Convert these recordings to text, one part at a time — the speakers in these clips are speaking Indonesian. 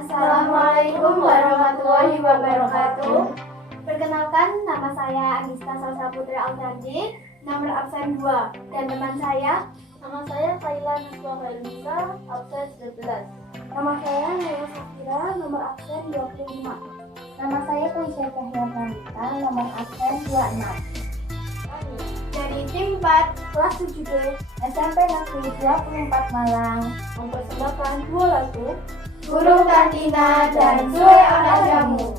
Assalamualaikum warahmatullahi wabarakatuh. Perkenalkan, nama saya Anista Salsa Putri Altarji, nomor absen 2, dan teman saya. Nama saya Kaila Naswa Khairunisa, absen 11. Nama saya Naya Safira, nomor absen 25. Nama saya Kaisya Cahya Pranita, nomor absen 26. Dari tim 4, kelas 7B, SMP Negeri 24 Malang, Mempersembahkan 2 lagu. Burung Kantina dan Sue Anak Jamu.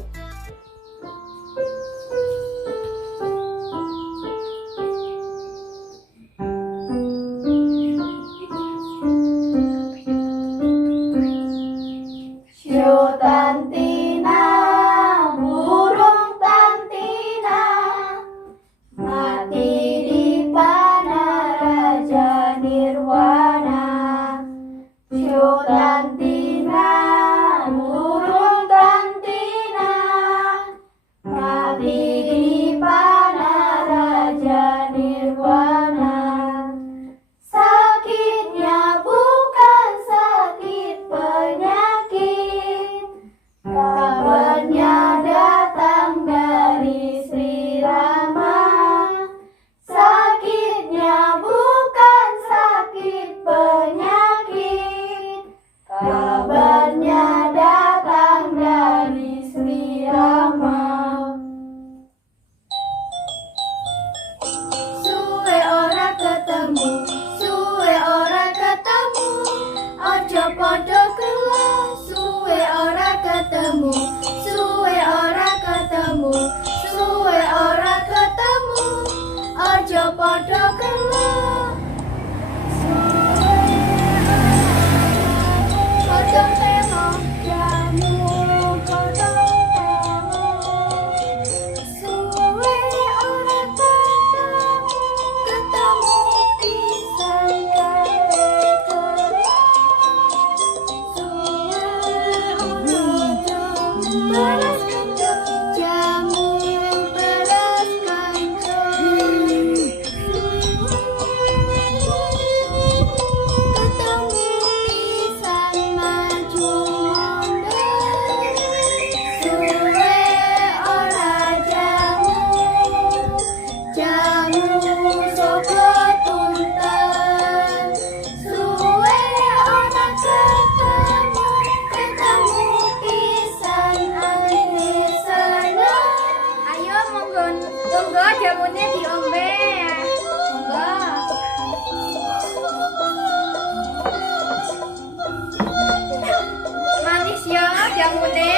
Sio Tantina, burung Tantina, mati di panah Raja Nirwana. Sio Tantina, burung Tantina, mati di panah Raja Nirwana. Sakitnya bukan sakit penyakit, kabarnya datang dari Sri Rama. Sakitnya bukan sakit penyakit, kabarnya datang dari Sri Rama. Suwe ora ketemu, suwe ora ketemu, ojo podo gelo. Suwe ora ketemu, suwe ora ketemu, suwe ora ketemu, ojo podo gelo. Kodong temo jamu, kodong temo. Suwe ora ketemu, ketemu pisan kaleko. Suwe ora jamu, beras kencur, jamu beras kencur. Ketemu pisan maju mundur. Suwe ora jamu, jamu soko tunten. Suwe ora ketemu, ketemu pisan ane seneng. Ayo monggo jamune diombe. Monggo. Manis ya jamune.